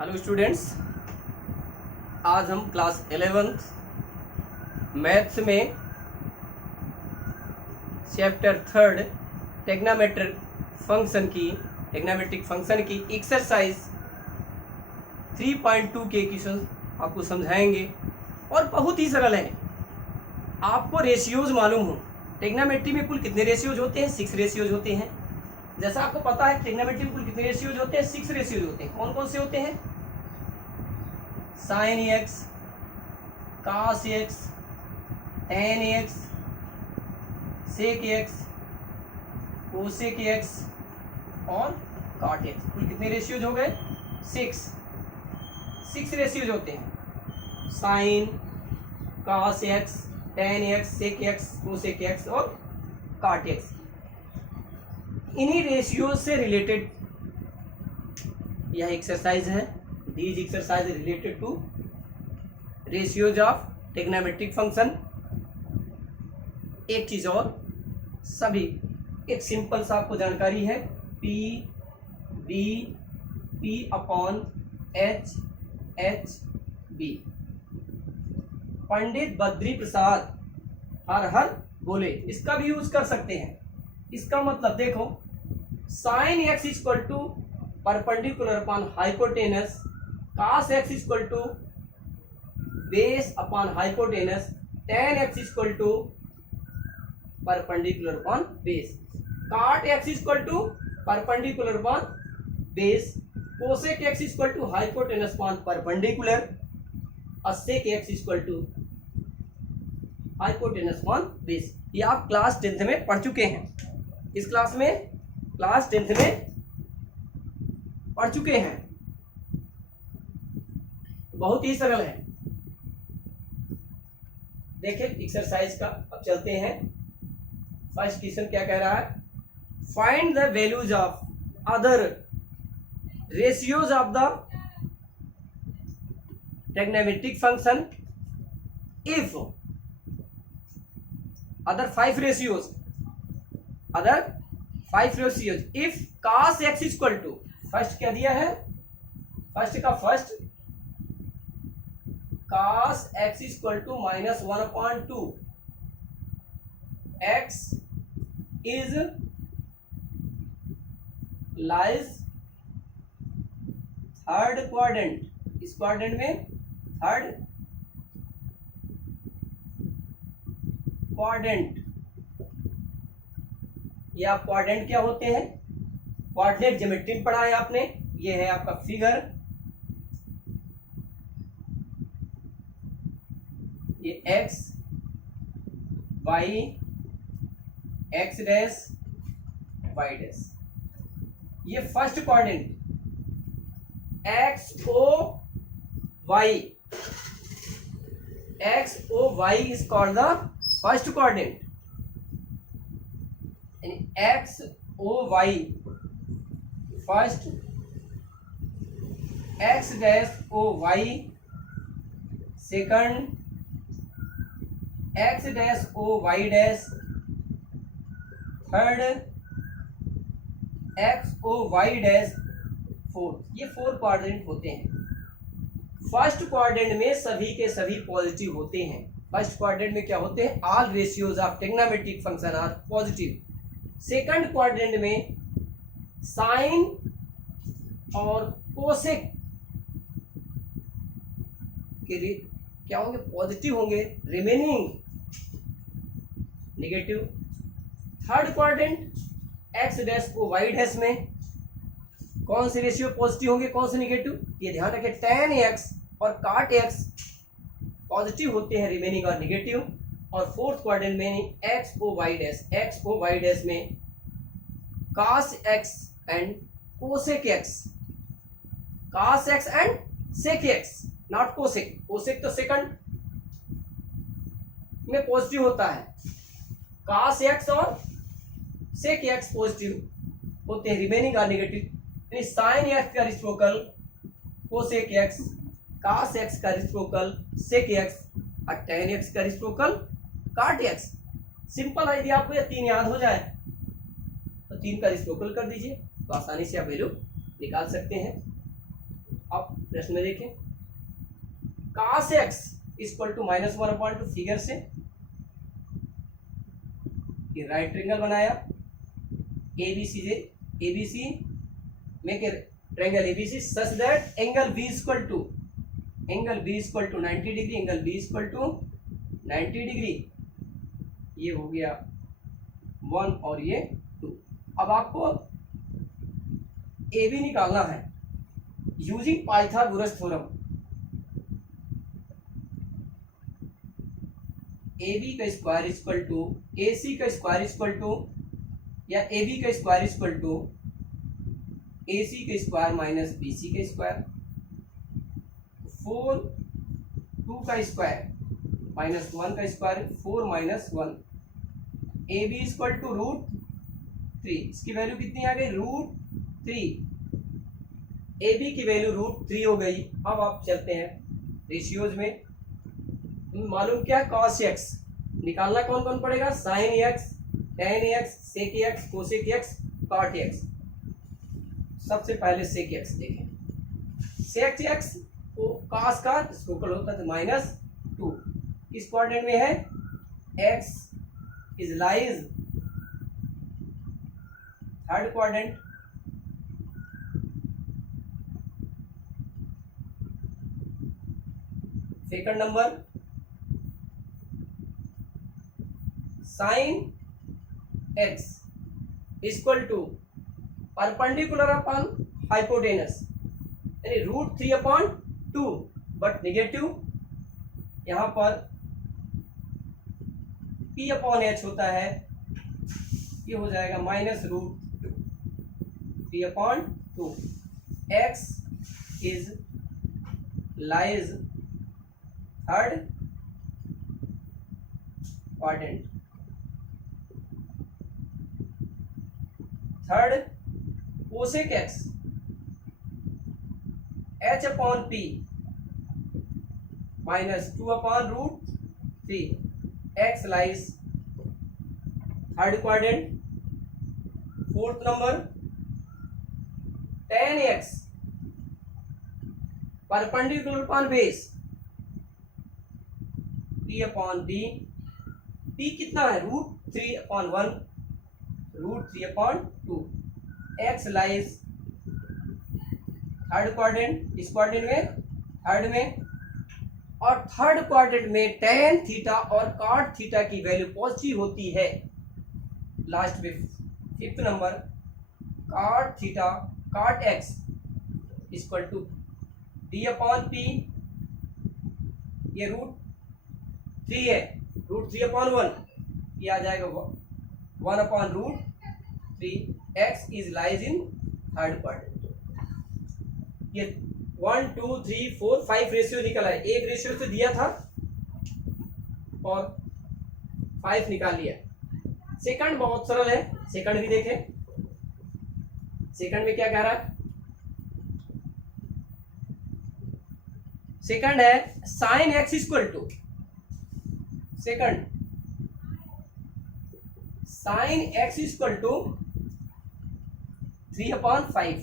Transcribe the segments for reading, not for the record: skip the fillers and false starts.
Hello students, आज हम class 11th maths में चैप्टर 3 टेग्नामेट्रिक फंक्शन की एक्सरसाइज 3.2 के क्वेश्चन आपको समझाएंगे और बहुत ही सरल है। आपको रेशियोज मालूम हो, टेग्नामेट्री में कुल कितने रेशियोज होते हैं? 6 रेशियोज होते हैं। जैसा आपको पता है टेग्नामेट्री में कुल कितने रेशियोज होते हैं? 6 रेशियोज होते हैं। कौन कौन से होते हैं? Sine x, cos x, tan x, sec x, cosec x और काट एक्स। कुल कितने रेशियोज हो गए? 6 रेशियोज होते हैं। Sine, cos x, tan x, sec x, cosec x और काट एक्स। इन्हीं रेशियोज से रिलेटेड यह एक्सरसाइज है। These exercise is related to ratios of trigonometric function। एक चीज और, सभी एक सिंपल सा आपको जानकारी है, P B P upon H H B। Pandit Badri Prasad हर हर बोले, इसका भी यूज कर सकते हैं। इसका मतलब देखो, sine x equal to perpendicular upon hypotenuse, cos x equal to base upon hypotenuse, tan x equal to perpendicular upon base, cot x equal to perpendicular upon base, cosec x equal to hypotenuse upon perpendicular और sec x equal to hypotenuse upon base. ये आप class 10th में पढ़ चुके हैं। इस class 10th में पढ़ चुके हैं। बहुत ही सरल है। देखिए एक्सरसाइज का अब चलते हैं। फर्स्ट क्वेश्चन क्या कह रहा है? Find the values of other ratios of the trigonometric function if other 5 ratios if cos x equal to, first क्या दिया है? First cos x equal to -1/2, x is lies third quadrant. इस quadrant में third quadrant. ये आप quadrant क्या होते हैं? कोऑर्डिनेट ज्योमेट्री में पढ़ा है आपने। ये है आपका फिगर, ये x y x dash y dash. ये first quadrant x o y is called the first quadrant. x o y first, x dash o y second, x dash o y dash third, x o y dash fourth. ये 4 quadrant होते हैं। First quadrant में सभी के सभी positive होते हैं। First quadrant में क्या होते हैं? All ratios of trigonometric function are positive. Second quadrant में साइन और कोसेक के क्या होंगे? पॉजिटिव होंगे, remaining negative. Third quadrant x dash को y डैश में कौन से रेशियो पॉजिटिव होंगे, कौन से नेगेटिव? ये ध्यान रखें, tan x और cot x पॉजिटिव होते हैं, रिमेनिंग और नेगेटिव। और फोर्थ क्वाड्रेंट में x को y डैश में cos x and cosec x, cos x and sec x, not cosec. Cosec तो सेकंड में पॉजिटिव होता है। cos x और sec x पॉजिटिव होते हैं, रिमेनिंग और नेगेटिव। यानी sin x का reciprocal cosec x, cos x का रेसिप्रोकल sec x और tan x का रेसिप्रोकल cot x। सिंपल है। यदि आपको ये 3 याद हो जाए तो 3 का रेसिप्रोकल कर दीजिए, तो आसानी से आप वैल्यू निकाल सकते हैं। अब प्रश्न में देखें, cos x equal to -1/2 figure से ये राइट ट्रायंगल बनाया, ABC make a triangle ABC such that angle B equal to 90 degree, angle B equal to 90 degree. ये हो गया 1 और ये 2। अब आपको AB निकालना है यूजिंग पाइथागोरस थ्योरम। AB का स्क्वायर इक्वल टू AC का स्क्वायर इक्वल टू, या AB का स्क्वायर इक्वल टू AC का स्क्वायर माइनस BC का स्क्वायर, 4 2 का स्क्वायर माइनस 1 का square, 4 minus 1। AB equal to √3, इसकी वैल्यू कितनी आ गई? √3। AB की वैल्यू √3 हो गई। अब आप चलते हैं रेशियोज में। मालूम क्या, cos x निकालना कौन कौन पड़ेगा? sin x, tan x, sec x, cosec x, cot x। सबसे पहले sec x देखें। sec x को cos का स्क्वायर होता है -2, किस क्वाड्रेंट में है? x is lies third quadrant. Second number sin x equal to perpendicular upon hypotenuse, यानी √3/2, बट नेगेटिव। यहां पर P/h होता है, ये हो जाएगा -√3/2। x is lies third quadrant. Third cosec x h/p -2/√3, x lies third quadrant. Fourth number tan x perpendicular upon base, P/b। P कितना है? √3/1, √3/2, x लाइज थर्ड क्वाड्रेंट, इस क्वाड्रेंट में थर्ड में। और थर्ड क्वाड्रेंट में tan थीटा और cot theta की value positive होती है। लास्ट में fifth number cot theta, cot x equal to D/P, ये √3 है, √3/1, ये आ जाएगा 1/√3। x is lies in third quadrant. ये 1 2 3 4 5 रेशियो निकला है। एक रेशियो से दिया था और 5 निकाल लिया। सेकंड बहुत सरल है, सेकंड भी देखें। सेकंड में क्या कह रहा है? सेकंड है sin x equal to, second sin x equal to 3/5,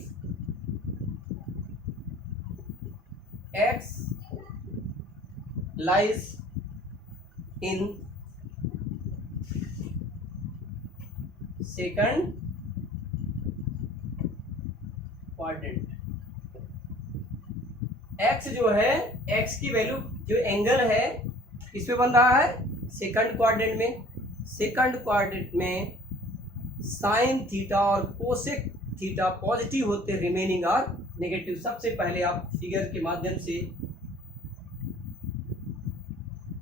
x lies in second quadrant. x जो है, x की वैल्यू जो एंगल है किस पे बन रहा है? सेकंड क्वाड्रेंट में। सेकंड क्वाड्रेंट में साइन थीटा और कोसेक थीटा पॉजिटिव होते, रिमेनिंग आर नेगेटिव। सबसे पहले आप फिगर के माध्यम से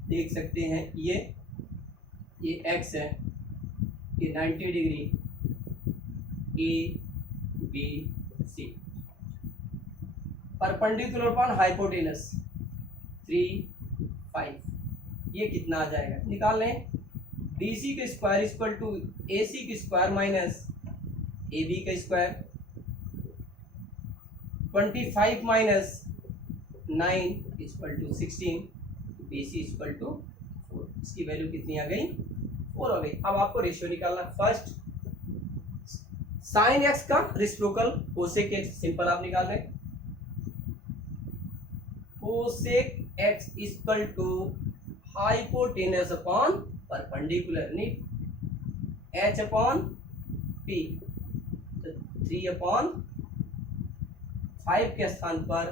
देख सकते हैं, ये x है, ये 90 degree ABC, perpendicular upon hypotenuse 3 5, ये कितना आ जाएगा? निकाल लें। BC का स्क्वायर इक्वल टू AC का स्क्वायर माइनस AB का square, 25 minus 9 equal to 16, BC equal to 4। इसकी वैल्यू कितनी आ गई? 4 हो गई। अब आपको रेशियो निकालना। फर्स्ट साइन x का रेसिप्रोकल कोसेक x, सिंपल आप निकाल रहे हैं। Cosec x equal to hypotenuse upon perpendicular, नहीं एच अपॉन पी, तो 3/5 के स्थान पर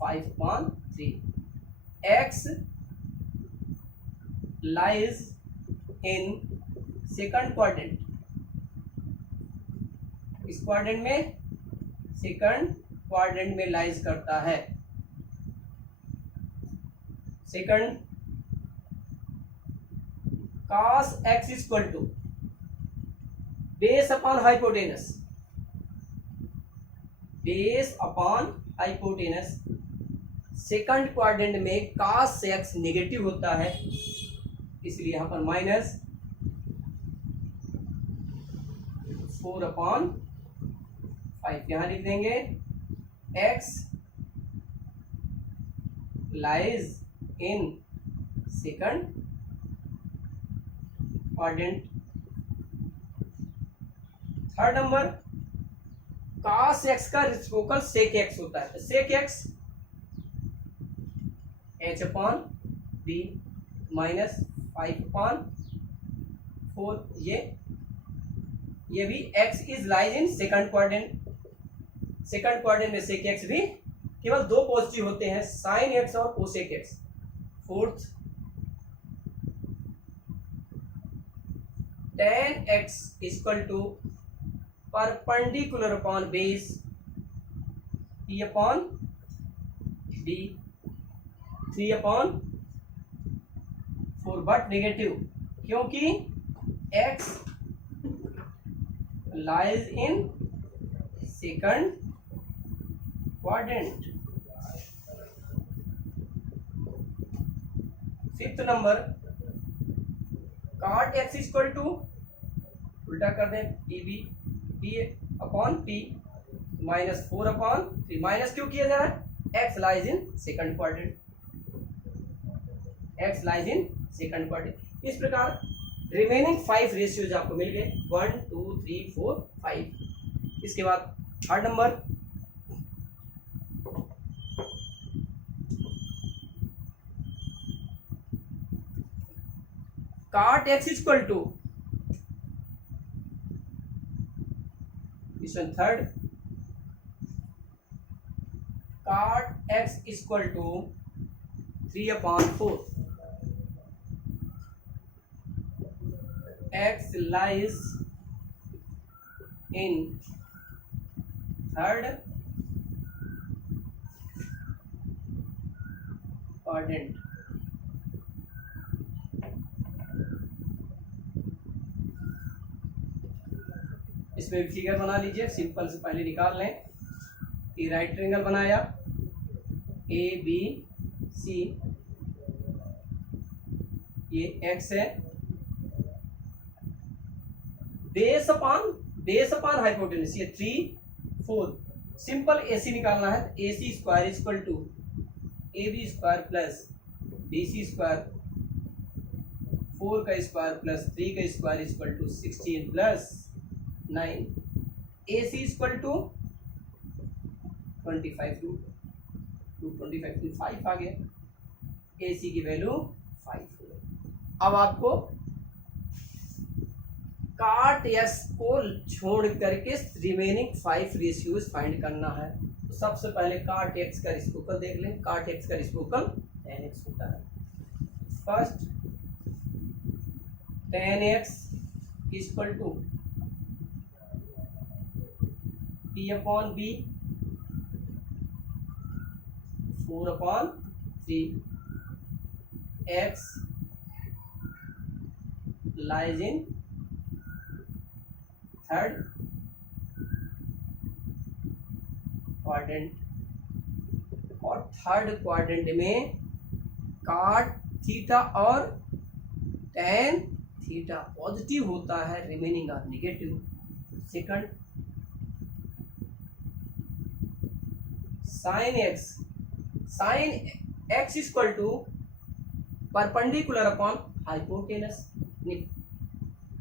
5/3। X lies in second quadrant, इस क्वाड्रेंट में, सेकंड क्वाड्रेंट में लाइज करता है। Second, cos x equal to base upon hypotenuse, base upon hypotenuse. Second quadrant में cos x नेगेटिव होता है, इसलिए यहां पर -4/5 यहां लिख देंगे। x lies in second quadrant. Third number, cos x का रेसिप्रोकल sec x होता है, sec x h/b -5/4, ये भी x is lies in second quadrant. Second quadrant में sec x भी केवल दो पॉजिटिव होते हैं, sin x और cosec x। Fourth, tan x equal to perpendicular upon base p/d 3/4, but negative, क्योंकि x lies in second quadrant. Fifth number, cot x equal to, उल्टा कर दें, p/p -4/3। माइनस क्यों किया जा रहा है? x lies in second quadrant, x lies in second quadrant. इस प्रकार रिमेनिंग 5 रेशियोज आपको मिल गए, 1 2 3 4 5। इसके बाद third number, cot x equal to, third, cot x equal to 3/4। x lies in third quadrant. इसमें भी फिगर बना लीजिए, सिंपल से पहले निकाल लें कि राइट ट्रायंगल बनाया ABC, ये x है, बेस अपॉन हाइपोटेनस, ये 3 4। सिंपल AC निकालना है, AC square equal to AB square plus BC square, 4 का स्क्वायर प्लस 3 का square equal to 16 plus 9। AC equal to 25 root 5 आ गया, AC की वैल्यू 5 हो गई। अब आपको cot x को छोड़ करके रिमेनिंग 5 रेशियोज फाइंड करना है। तो सबसे पहले cot x का रेसिप्रोकल देख लें। cot x का रेसिप्रोकल tan x होता है। First, tan x equal to p/b 4/3। x lies in third quadrant, और थर्ड क्वाड्रेंट में cot थीटा और tan थीटा पॉजिटिव होता है, remaining are negative. Second, sin x equal to perpendicular upon hypotenuse,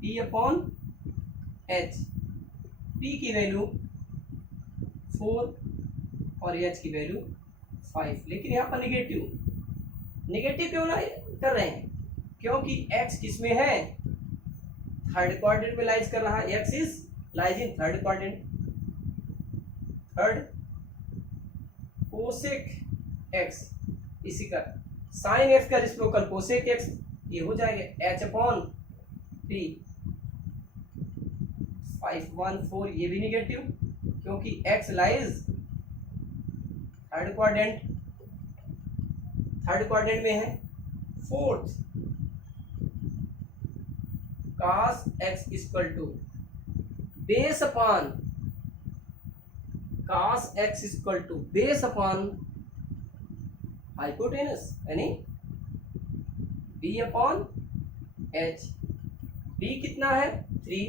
p/h, p की value 4 और h की value 5, लेकिन यहाँ पर निगेटिव निगेटिव क्यों ना कर रहे हैं, क्योंकि x किस में है, थर्ड क्वाड्रेंट में लाइज कर रहा है, x is lies in third quadrant, third cosec x, इसी का साइन x का रिसिप्रोकल कोसेक x, ये हो जाएगा h अपॉन 3, 514, ये भी निगेटिव क्योंकि x लाइज थर्ड क्वाड्रेंट में है, fourth cos x equal to base upon cos x equal to base upon hypotenuse यानी b अपॉन h, b कितना है 3,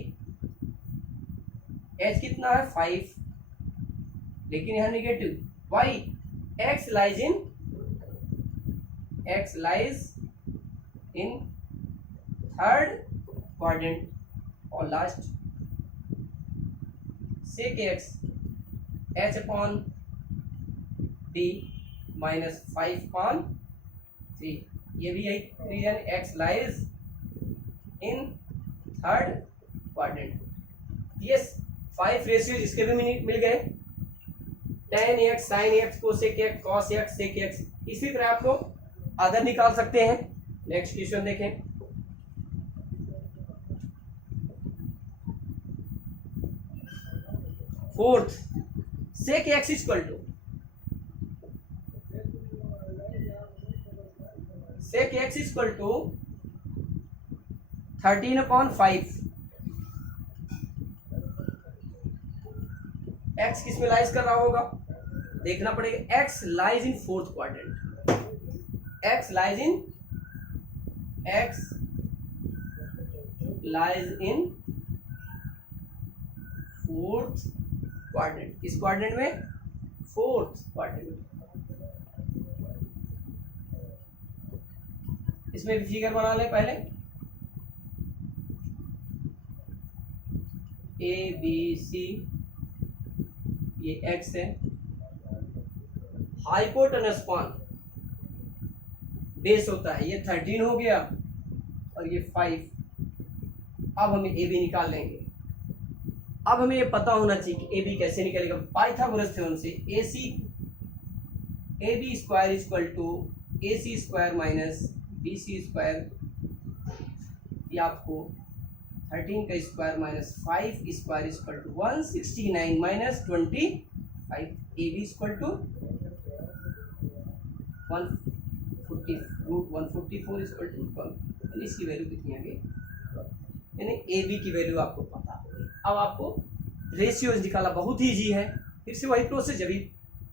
h कितना है 5, लेकिन यहां negative, y x lies in third quadrant और last sec x h upon d minus 5 upon 3, ये भी यही reason, x lies in third quadrant. ये 5 रेशियोज इसके भी मिल गए, tan x sin x cosec x cos x sec x, इसी तरह आप लोग अदर निकाल सकते हैं। नेक्स्ट क्वेश्चन देखें, fourth sec x equal to sec x equal to 13/5, x किस में लाइज कर रहा होगा, देखना पड़ेगा, x lies in fourth quadrant, x lies in fourth quadrant, इस क्वाड्रेंट में फोर्थ क्वाड्रेंट, इसमें भी फिगर बना लें पहले, ए बी सी, ये x है, हाइपोटेनस पॉन बेस होता है, ये 13 हो गया और ये 5, अब हमें ए बी निकाल लेंगे। अब हमें ये पता होना चाहिए कि ए बी कैसे निकलेगा, पाइथागोरस थ्योरम से A B square equal to A C square minus B C square, ये आपको 13 का square minus 5 square equal to 169 minus 25, A B equal to 144 equal to 12, इसकी वैल्यू कितनी आ गई, यानी ए बी की वैल्यू आपको पता हो गई। अब आपको रेशियोज निकाला बहुत ही इजी है, फिर से वही प्रोसेस, अभी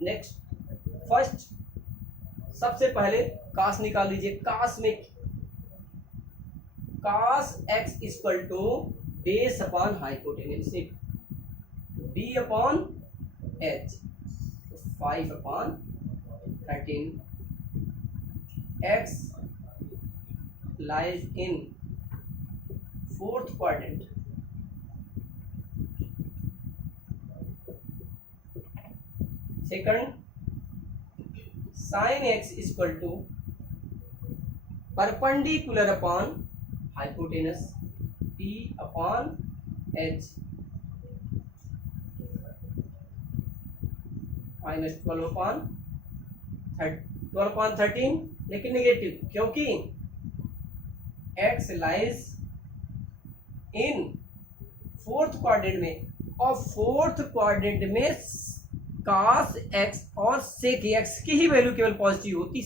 नेक्स्ट फर्स्ट सबसे पहले कास निकाल लीजिए, कास में cos x equal to base upon hypotenuse b upon h, 5 upon 13, x lies in fourth quadrant, second sin x equal to perpendicular upon hypotenuse p upon h minus 12/13, लेकिन negative क्योंकि x lies in fourth quadrant में, और fourth quadrant में cos x और sec x की ही value केवल positive होती,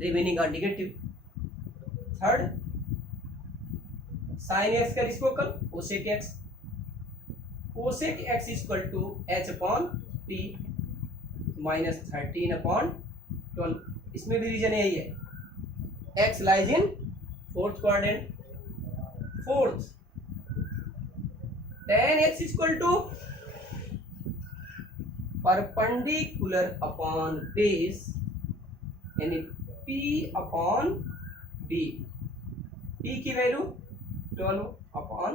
remaining are negative. Third sin x का reciprocal cosec x equal to h upon p minus 13/12, इसमें भी रीजन यही है, x lies in fourth quadrant, fourth tan x equal to perpendicular upon base यानी p upon b, p की value 12/5,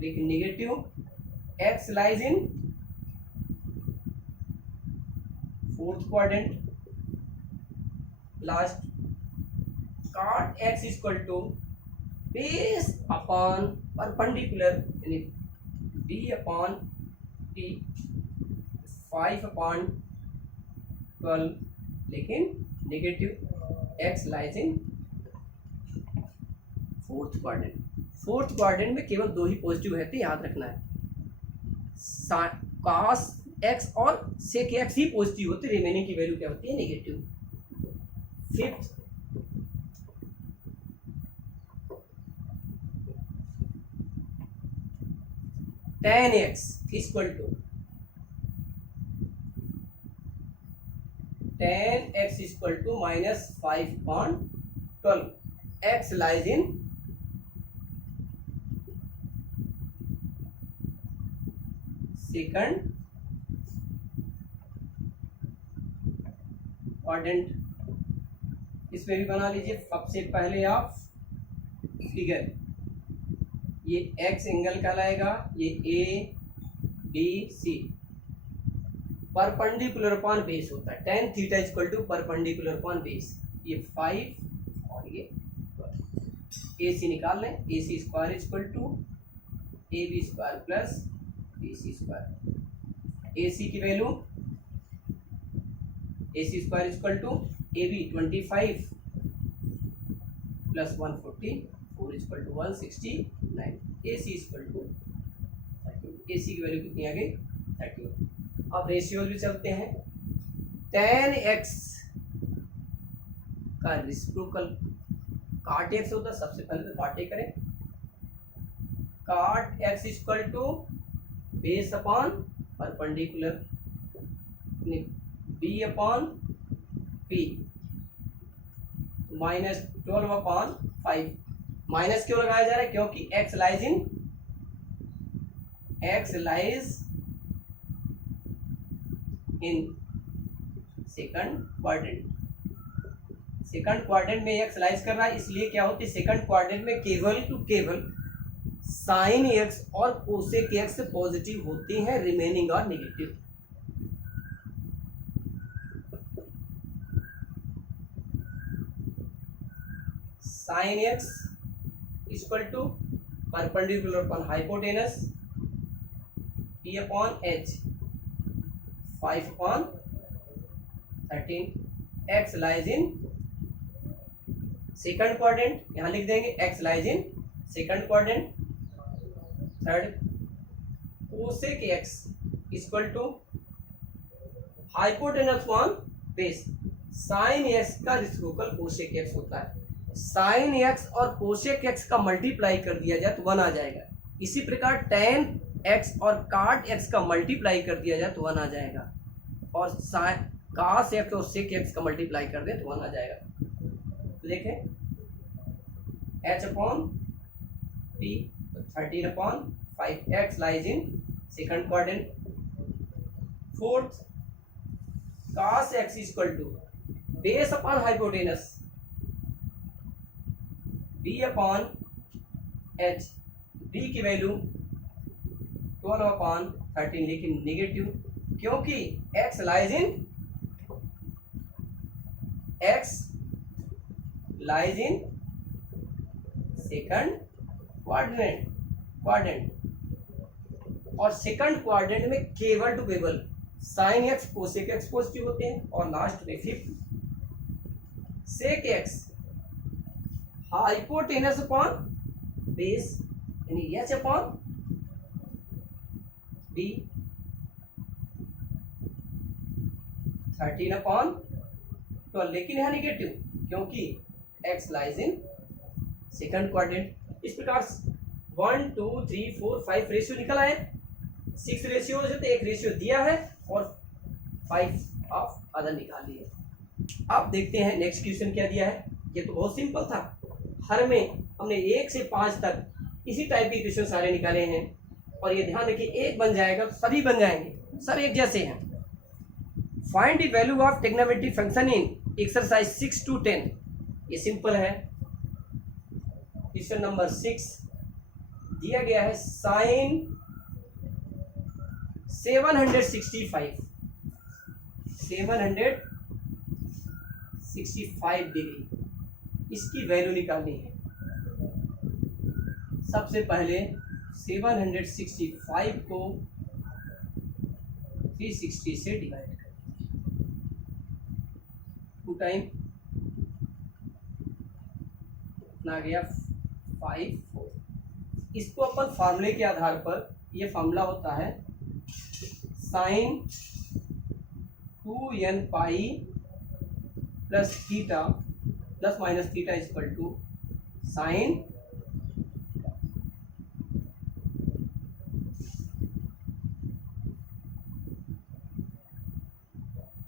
लेकिन negative, x lies in fourth quadrant, last cot x equal to base upon perpendicular यानी b upon t 5/12 लेकिन negative x lies in fourth quadrant में केवल दो ही positive रहते, याद रखना है। cos x और sec x ही पॉजिटिव होते, रिमेनिंग की वैल्यू क्या होती है, negative. Fifth tan x equal to -5/12 x lies in second quadrant. इसमें भी बना लीजिए। सबसे पहले आप फिगर, ये x एंगल कहलाएगा, ये A B C perpendicular upon base होता है। tan theta equal to perpendicular upon base, ये 5 और ये AC निकाल लें। AC square equal to AB square plus BC square. AC की value AC square equal to AB 25 plus 144 equal to 169। AC equal to 30। AC की value कितनी आ गई, 30। अब रेशियो भी चलते हैं। tan x का रेसिप्रोकल cot x होता है। सबसे पहले तो काटे करें। cot x equal to base upon perpendicular b upon p -12/5। Minus क्यों लगाया जा रहा है, क्योंकि x lies in second quadrant में x लाइज कर रहा है, इसलिए क्या होती है, सेकंड क्वाड्रेंट में केवल साइन x और कोसेक x पॉजिटिव होते हैं, रिमेनिंग और negative. Sine x equal to perpendicular upon hypotenuse p upon h 5/13। x lies in second quadrant, यहां लिख देंगे x lies in second quadrant. Third cosec x equal to hypotenuse upon base. Sine x का reciprocal cosec x होता है। Sine x और cosec x का multiply कर दिया जाए तो 1 आ जाएगा। इसी प्रकार tan x और cot x का मल्टीप्लाई कर दिया जाए तो 1 आ जाएगा, और cos x और sec x का मल्टीप्लाई कर दे तो 1 आ जाएगा। तो देखें h upon p 13/5 x lies in second quadrant. Fourth cos x equal to base upon hypotenuse b upon h। b की वैल्यू 12/13 लेकिन नेगेटिव, क्योंकि x lies in second quadrant. और सेकंड क्वाड्रेंट में केवल टू केवल sine x cosec x positive होते हैं। और लास्ट में fifth sec x hypotenuse upon base यानी h अपॉन b 13/12, लेकिन यहां नेगेटिव, क्योंकि x lies in second quadrant. इस प्रकार 1 2 3 4 5 रेशियो निकल आए। 6 रेशियो है तो एक रेशियो दिया है और 5 ऑफ अदर निकाल लिए। अब देखते हैं नेक्स्ट क्वेश्चन क्या दिया है। ये तो बहुत सिंपल था। हर में हमने 1 से 5 तक इसी टाइप के क्वेश्चन सारे निकाले हैं, और ये ध्यान रखिए एक बन जाएगा तो सभी बन जाएंगे, सब एक जैसे हैं। Find the value of trigonometric function in exercise 6 to 10। ये सिंपल है। क्वेश्चन नंबर 6 दिया गया है साइन 765 65 डिग्री, इसकी वैल्यू निकालनी है। सबसे पहले 765 को 360 से डिवाइड कर, 2 टाइम ना गया 5 4। इसको अपन फार्मूले के आधार पर, ये फार्मूला होता है sine 2n pi plus theta plus minus theta equal to sine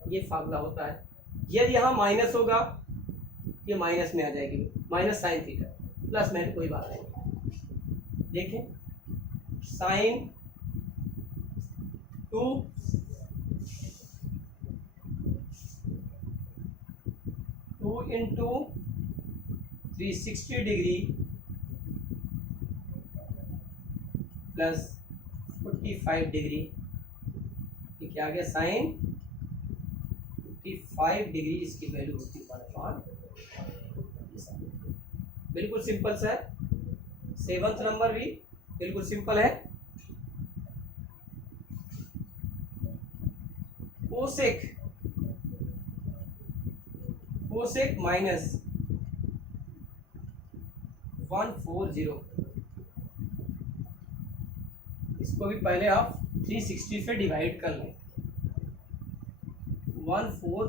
ये फार्मूला होता है। यदि यहाँ माइनस होगा ये माइनस में आ जाएगी, माइनस साइन थीटा, प्लस में कोई बात नहीं। देखें sine 2 into 360 degree plus 45 degree, ये क्या आ गया साइन 55 डिग्री, इसकी वैल्यू होती है 1/5। बिल्कुल सिंपल सा है। 7th नंबर भी बिल्कुल सिंपल है। कोसेक माइनस 140, इसको भी पहले आप 360 से डिवाइड कर लें। 1/4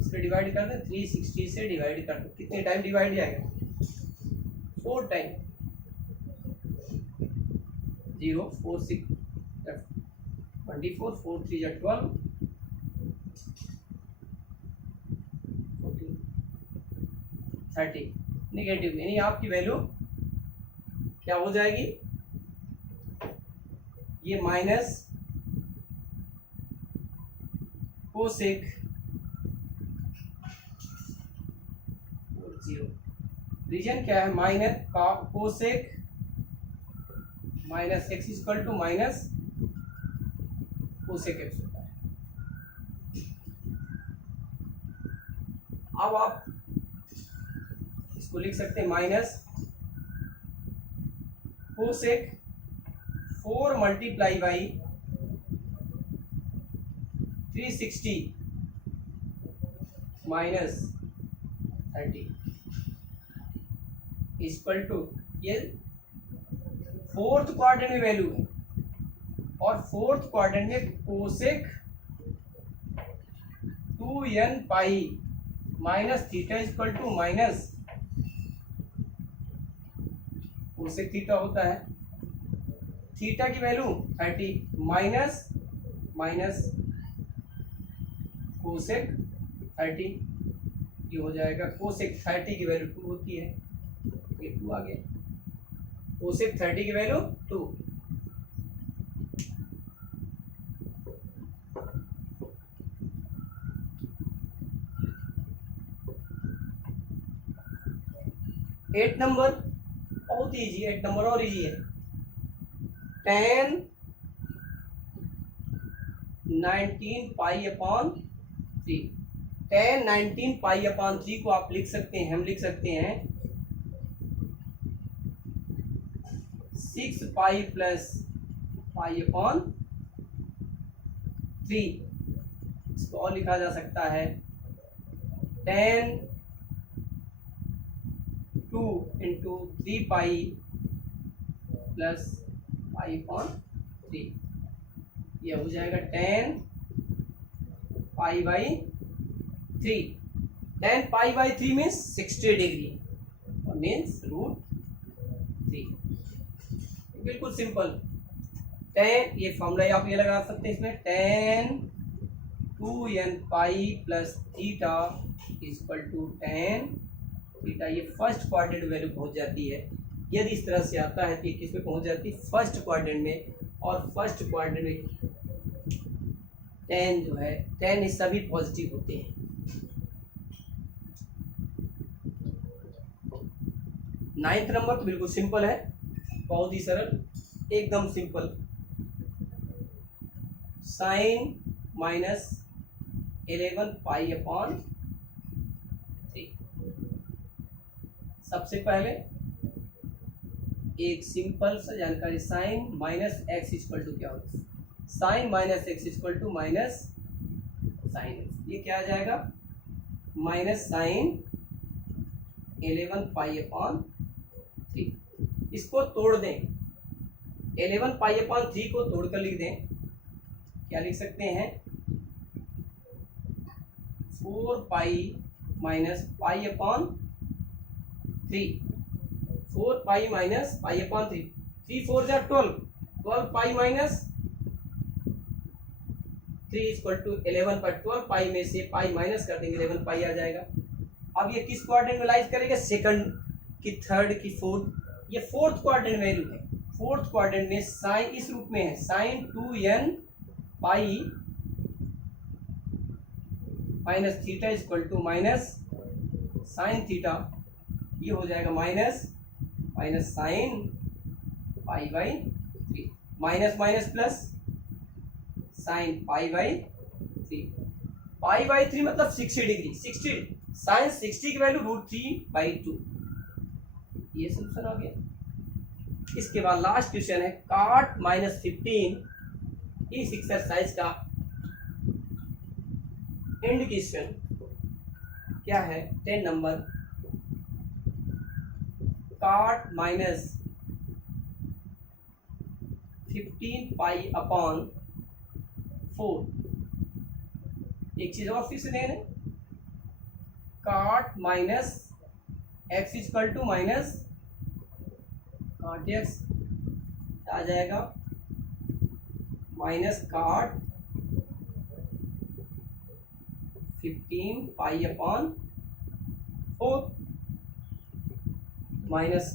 इससे डिवाइड कर दें, 360 से डिवाइड कर दें, कितने टाइम डिवाइड जाएगा 4 टाइम। 0 4 6 24 4 3 12 14 30 नेगेटिव, यानी आपकी वैल्यू क्या हो जाएगी, ये माइनस कोसेक 0, रीजन क्या है माइनस का cosec minus x equal to minus cosec x होता है। अब आप इसको लिख सकते हैं minus cosec 4 multiply by 360 minus 30 equal to, ये 4th क्वाड्रेंट में वैल्यू है और 4th क्वाड्रेंट में cosec 2n pi minus theta equal to minus cosec theta होता है। थीटा की वैल्यू 30 माइनस माइनस कोसेक 30, ये हो जाएगा कोसेक 30 की वैल्यू 2 होती है, ये 2 आ गया, कोसेक 30 की वैल्यू 2। एट नंबर बहुत इजी, 8 नंबर और इजी है। tan 19 pi upon 3, tan 19 pi upon 3 को आप लिख सकते हैं, हम लिख सकते हैं 6 पाई प्लस पाई अपॉन 3। इसको और लिखा जा सकता है tan 2 into 3 pi plus pi upon 3, ये हो जाएगा tan pi by 3। tan pi by 3 means 60 degree और मीन्स √3। बिल्कुल सिंपल। tan, ये फॉर्मूला आप ये लगा सकते हैं इसमें, tan 2n pi plus theta equal to tan theta, ये फर्स्ट क्वाड्रेंट वैल्यू पहुंच जाती है। यदि इस तरह से आता है तो किस में पहुंच जाती है, फर्स्ट क्वाड्रेंट में, और फर्स्ट क्वाड्रेंट में tan जो है, tan ये सभी पॉजिटिव होते हैं। नाइन्थ नंबर तो बिल्कुल सिंपल है, बहुत ही सरल, एकदम simple. Sine minus 11 pi upon सबसे पहले एक सिंपल सा जानकारी, sine minus x equal to क्या होता है, sine minus x equal to minus sine x, ये क्या आ जाएगा माइनस साइन 11 पाई अपॉन 3। इसको तोड़ दें, 11 पाई अपॉन 3 को तोड़कर लिख दें, क्या लिख सकते हैं 4 pi minus pi upon 3, 4 pi minus pi upon 3, 3 4 जा 12, 12 पाई माइनस 3 इक्वल टू 11 पर 12 पाई में से पाई माइनस कर देंगे 11 पाई आ जाएगा। अब ये किस क्वाड्रेंट में लाइज करेगा, सेकंड की, थर्ड की, फोर्थ, ये फोर्थ क्वाड्रेंट वैल्यू है। फोर्थ क्वाड्रेंट में साइन इस रूप में है, sine 2n pi minus theta equal to minus sine theta, ये हो जाएगा minus minus sine pi by 3, minus minus plus sine pi by 3, pi by 3 मतलब 60 डिग्री, 60 साइन 60 की वैल्यू √3/2, ये सोल्यूशन आ गया। इसके बाद लास्ट क्वेश्चन है cot माइनस 15, इस एक्सरसाइज का एंड क्वेश्चन क्या है 10 number, cot minus 15 pi upon 4, एक चीज और फिर से दें, cot minus x equal to minus cot x आ जाएगा minus cot 15 pi upon 4 minus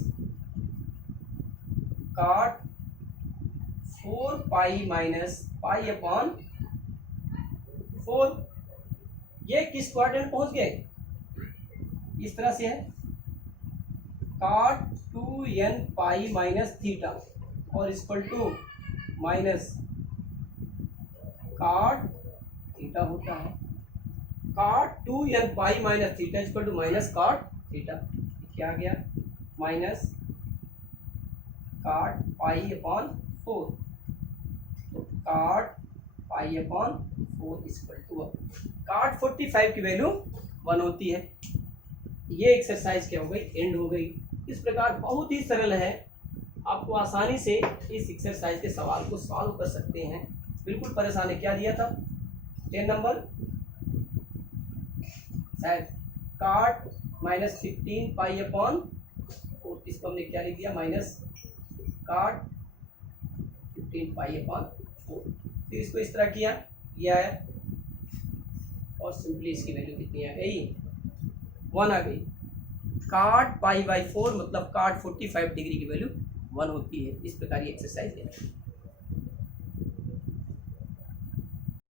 cot 4 pi minus pi upon 4। ये किस क्वाड्रेंट पहुंच गए, इस तरह से है cot 2n pi minus theta और equal to minus cot theta होता है, cot 2n pi minus theta equal to minus cot theta, क्या आ गया माइनस cot पाई अपॉन 4, तो cot pi upon 4 equal to cot 45 की वैल्यू 1 होती है। ये एक्सरसाइज क्या हो गई, एंड हो गई। इस प्रकार बहुत ही सरल है, आपको आसानी से इस एक्सरसाइज के सवाल को सॉल्व कर सकते हैं, बिल्कुल परेशान है। क्या दिया था 10 नंबर, शायद cot माइनस 15 पाई अपॉन 4, इसको हमने क्या लिख दिया माइनस cot 15 पाई अपॉन 4, फिर इसको इस तरह किया, ये आया और सिंपली इसकी वैल्यू कितनी आ गई 1 आ गई। cot पाई बाई 4 मतलब cot 45 डिग्री की वैल्यू 1 होती है। इस प्रकार ये एक्सरसाइज है।